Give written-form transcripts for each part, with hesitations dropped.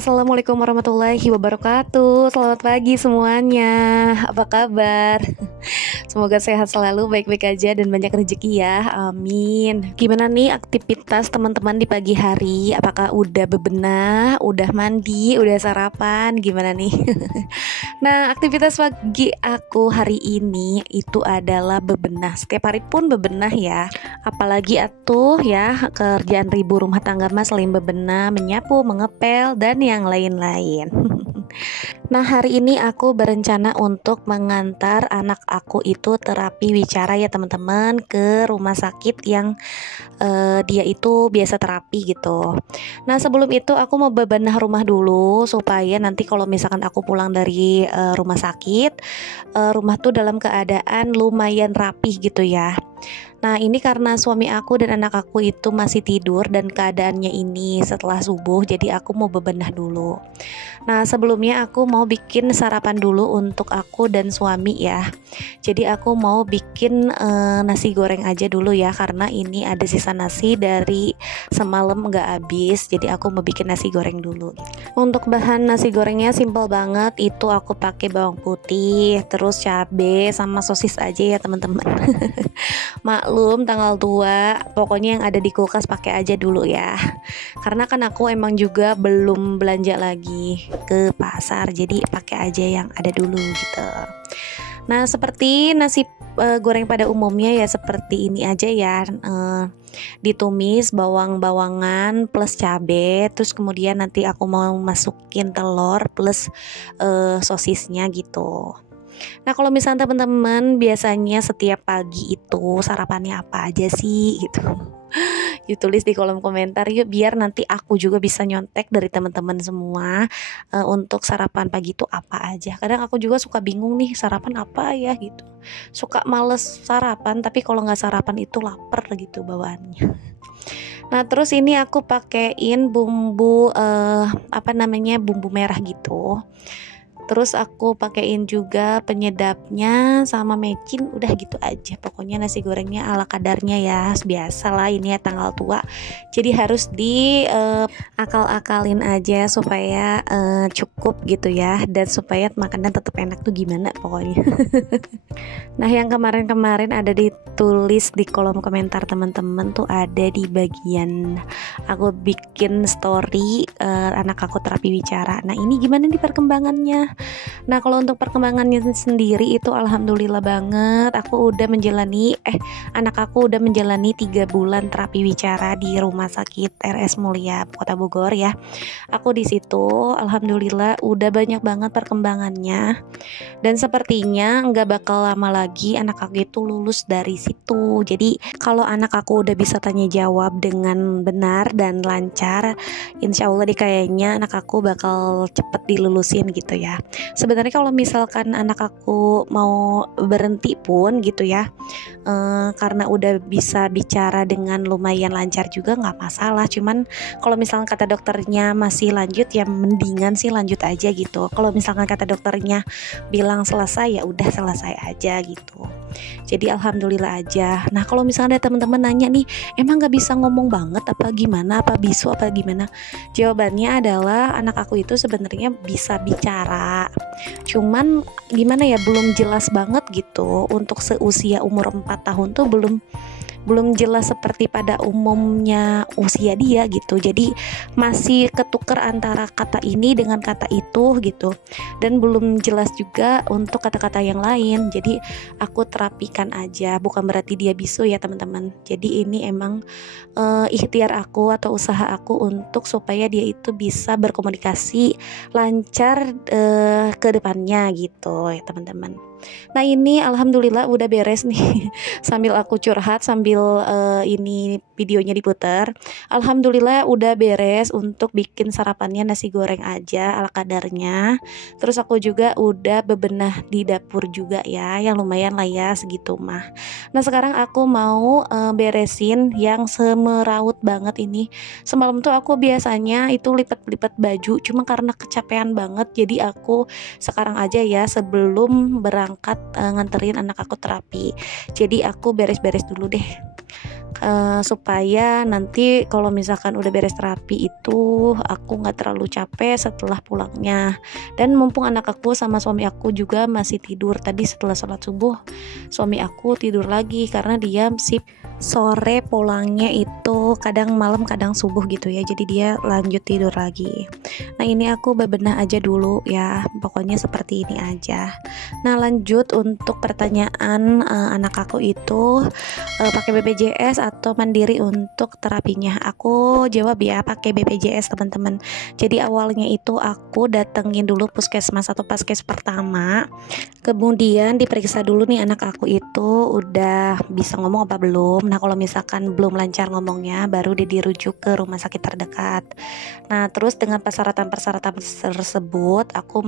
Assalamualaikum warahmatullahi wabarakatuh. Selamat pagi semuanya. Apa kabar? Semoga sehat selalu, baik-baik aja dan banyak rezeki ya. Amin. Gimana nih aktivitas teman-teman di pagi hari? Apakah udah bebenah, udah mandi, udah sarapan? Gimana nih? Nah, aktivitas pagi aku hari ini itu adalah bebenah. Setiap hari pun bebenah ya. Apalagi atuh ya kerjaan ibu rumah tangga mas selain bebenah, menyapu, mengepel dan yang lain-lain. Nah, hari ini aku berencana untuk mengantar anak aku itu terapi wicara ya teman-teman ke rumah sakit yang dia itu biasa terapi gitu. Nah, sebelum itu aku mau bebenah rumah dulu supaya nanti kalau misalkan aku pulang dari rumah sakit, rumah tuh dalam keadaan lumayan rapih gitu ya. Nah, ini karena suami aku dan anak aku itu masih tidur dan keadaannya ini setelah subuh, jadi aku mau bebenah dulu. Nah, sebelumnya aku mau bikin sarapan dulu untuk aku dan suami ya. Jadi aku mau bikin nasi goreng aja dulu ya, karena ini ada sisa nasi dari semalam nggak habis. Jadi aku mau bikin nasi goreng dulu. Untuk bahan nasi gorengnya simple banget, itu aku pakai bawang putih, terus cabai sama sosis aja ya teman-teman. Maklum tanggal tua, pokoknya yang ada di kulkas pakai aja dulu ya. Karena kan aku emang juga belum belanja lagi ke pasar, jadi pakai aja yang ada dulu gitu. Nah, seperti nasi goreng pada umumnya ya seperti ini aja ya. Ditumis bawang-bawangan plus cabai, terus kemudian nanti aku mau masukin telur plus sosisnya gitu. Nah, kalau misalnya teman-teman biasanya setiap pagi itu sarapannya apa aja sih gitu, yuk tulis di kolom komentar yuk, biar nanti aku juga bisa nyontek dari teman-teman semua untuk sarapan pagi itu apa aja. Kadang aku juga suka bingung nih sarapan apa ya gitu, suka males sarapan, tapi kalau nggak sarapan itu lapar gitu bawaannya. Nah, terus ini aku pakein bumbu bumbu merah gitu. Terus aku pakein juga penyedapnya sama mecin, udah gitu aja. Pokoknya nasi gorengnya ala kadarnya ya, biasalah ini ya tanggal tua. Jadi harus di akal-akalin aja supaya cukup gitu ya, dan supaya makanan tetap enak tuh gimana pokoknya. Nah, yang kemarin-kemarin ada ditulis di kolom komentar teman-teman tuh ada di bagian aku bikin story anak aku terapi wicara. Nah, ini gimana nih perkembangannya? Nah, kalau untuk perkembangannya sendiri itu alhamdulillah banget. Anak aku udah menjalani 3 bulan terapi wicara di Rumah Sakit RS Mulia Kota Bogor ya. Aku di situ alhamdulillah udah banyak banget perkembangannya. Dan sepertinya nggak bakal lama lagi anak aku itu lulus dari situ. Jadi kalau anak aku udah bisa tanya jawab dengan benar dan lancar, insya Allah kayaknya anak aku bakal cepet dilulusin gitu ya. Sebenarnya kalau misalkan anak aku mau berhenti pun gitu ya, karena udah bisa bicara dengan lumayan lancar juga nggak masalah. Cuman kalau misalkan kata dokternya masih lanjut ya mendingan sih lanjut aja gitu. Kalau misalkan kata dokternya bilang selesai ya udah selesai aja gitu. Jadi alhamdulillah aja. Nah, kalau misalnya ada teman-teman nanya nih, emang nggak bisa ngomong banget apa gimana, apa bisu apa gimana? Jawabannya adalah anak aku itu sebenarnya bisa bicara, cuman gimana ya, belum jelas banget gitu. Untuk seusia umur 4 tahun tuh belum jelas seperti pada umumnya usia dia gitu. Jadi masih ketuker antara kata ini dengan kata itu gitu, dan belum jelas juga untuk kata-kata yang lain. Jadi aku terapikan aja, bukan berarti dia bisu ya teman-teman. Jadi ini emang ikhtiar aku atau usaha aku untuk supaya dia itu bisa berkomunikasi lancar ke depannya gitu ya teman-teman. Nah, ini alhamdulillah udah beres nih. Sambil aku curhat sambil ini videonya diputar. Alhamdulillah udah beres untuk bikin sarapannya nasi goreng aja ala kadarnya. Terus aku juga udah bebenah di dapur juga ya, yang lumayan lah ya segitu mah. Nah, sekarang aku mau beresin yang semeraut banget ini. Semalam tuh aku biasanya itu lipat-lipat baju, cuma karena kecapean banget, jadi aku sekarang aja ya sebelum berangkat nganterin anak aku terapi. Jadi aku beres-beres dulu deh. supaya nanti kalau misalkan udah beres terapi itu aku nggak terlalu capek setelah pulangnya. Dan mumpung anak aku sama suami aku juga masih tidur, tadi setelah sholat subuh suami aku tidur lagi karena dia sip sore pulangnya itu kadang malam kadang subuh gitu ya, jadi dia lanjut tidur lagi. Nah ini aku bebenah aja dulu ya, pokoknya seperti ini aja. Nah lanjut untuk pertanyaan anak aku itu pakai BPJS atau mandiri untuk terapinya. Aku jawab ya pakai BPJS teman-teman. Jadi awalnya itu aku datengin dulu puskesmas atau paskes pertama, kemudian diperiksa dulu nih anak aku itu udah bisa ngomong apa belum. Nah kalau misalkan belum lancar ngomongnya baru dia dirujuk ke rumah sakit terdekat. Nah terus dengan persyaratan-persyaratan tersebut aku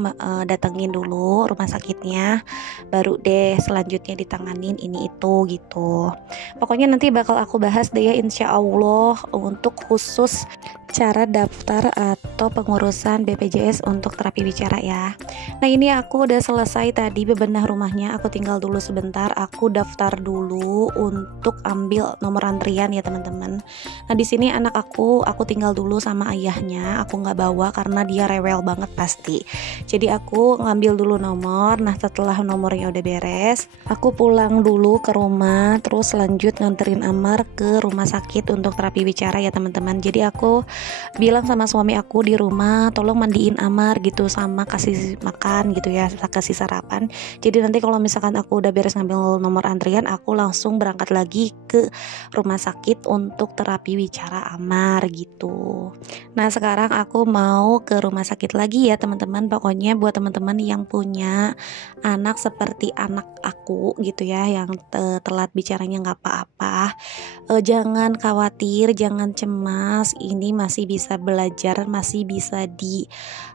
datengin dulu rumah sakitnya, baru deh selanjutnya ditanganin ini itu gitu. Pokoknya nanti bakal aku bahas deh ya insya Allah untuk khusus cara daftar atau pengurusan BPJS untuk terapi bicara ya. Nah ini aku udah selesai tadi bebenah rumahnya, aku tinggal dulu sebentar, aku daftar dulu untuk ambil nomor antrian ya teman-teman. Nah di sini anak aku tinggal dulu sama ayahnya, aku nggak bawa karena dia rewel banget pasti. Jadi aku ngambil dulu nomor. Nah setelah nomornya udah beres, aku pulang dulu ke rumah, terus lanjut nganterin Amar ke rumah sakit untuk terapi bicara ya teman-teman. Jadi aku bilang sama suami aku di rumah, tolong mandiin Amar gitu sama kasih makan gitu ya, kasih sarapan. Jadi nanti kalau misalkan aku udah beres ngambil nomor antrian, aku langsung berangkat lagi ke rumah sakit untuk terapi bicara Amar gitu. Nah sekarang aku mau ke rumah sakit lagi ya teman-teman. Pokoknya buat teman-teman yang punya anak seperti anak aku gitu ya, yang telat bicaranya nggak apa-apa, jangan khawatir, jangan cemas. Ini masih bisa belajar, masih bisa di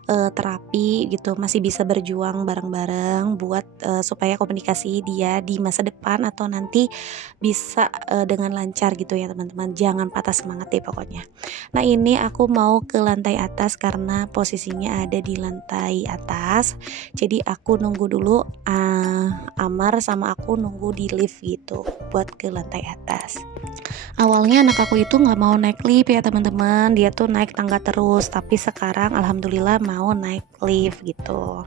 terapi gitu, masih bisa berjuang bareng-bareng buat supaya komunikasi dia di masa depan atau nanti bisa dengan lancar gitu ya teman-teman. Jangan patah semangat deh pokoknya. Nah ini aku mau ke lantai atas karena posisinya ada di lantai atas, jadi aku nunggu dulu Amar sama aku nunggu di lift gitu buat ke lantai atas. Awalnya anak aku itu nggak mau naik lift ya teman-teman, dia tuh naik tangga terus, tapi sekarang alhamdulillah mau naik lift gitu.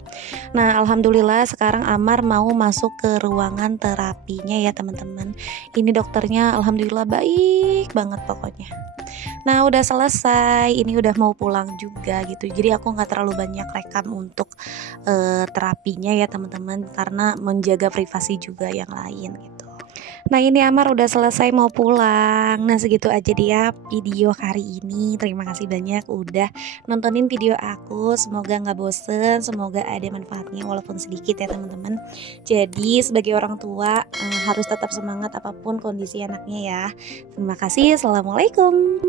Nah alhamdulillah sekarang Amar mau masuk ke ruangan terapinya ya teman-teman. Ini dokternya alhamdulillah baik banget pokoknya. Nah udah selesai, ini udah mau pulang juga gitu. Jadi aku nggak terlalu banyak rekam untuk terapinya ya teman-teman, karena menjaga privasi juga yang lain gitu. Nah ini Amar udah selesai mau pulang. Nah segitu aja dia video hari ini. Terima kasih banyak udah nontonin video aku. Semoga gak bosen, semoga ada manfaatnya walaupun sedikit ya teman-teman. Jadi sebagai orang tua harus tetap semangat apapun kondisi anaknya ya. Terima kasih, assalamualaikum.